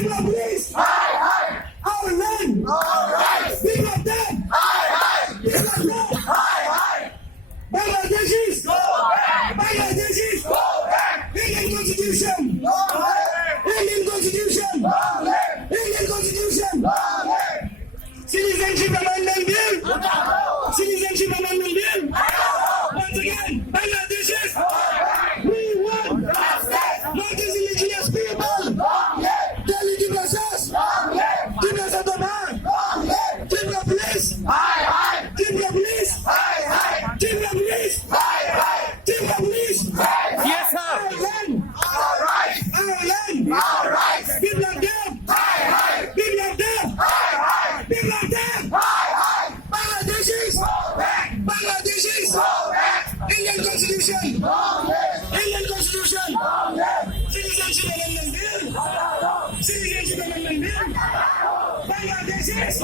Bangladesh, our land, Bangladesh, Bangladeshis, Indian Constitution, Indian Constitution, Indian Constitution, Citizenship Amendment Bill, Citizenship Amendment Bill. Once again, Bangladeshis, we want not as indigenous people. Delhi give us give us a demand. Give the police, give the police, give the police, give the police. Yes, sir. Our land, our land, give them them, give them them, give them them. Bangladeshis, Bangladeshis, Indian Constitution, Indian Constitution, Citizenship Amendment Bill, Citizenship Amendment Bill, Bangladeshis.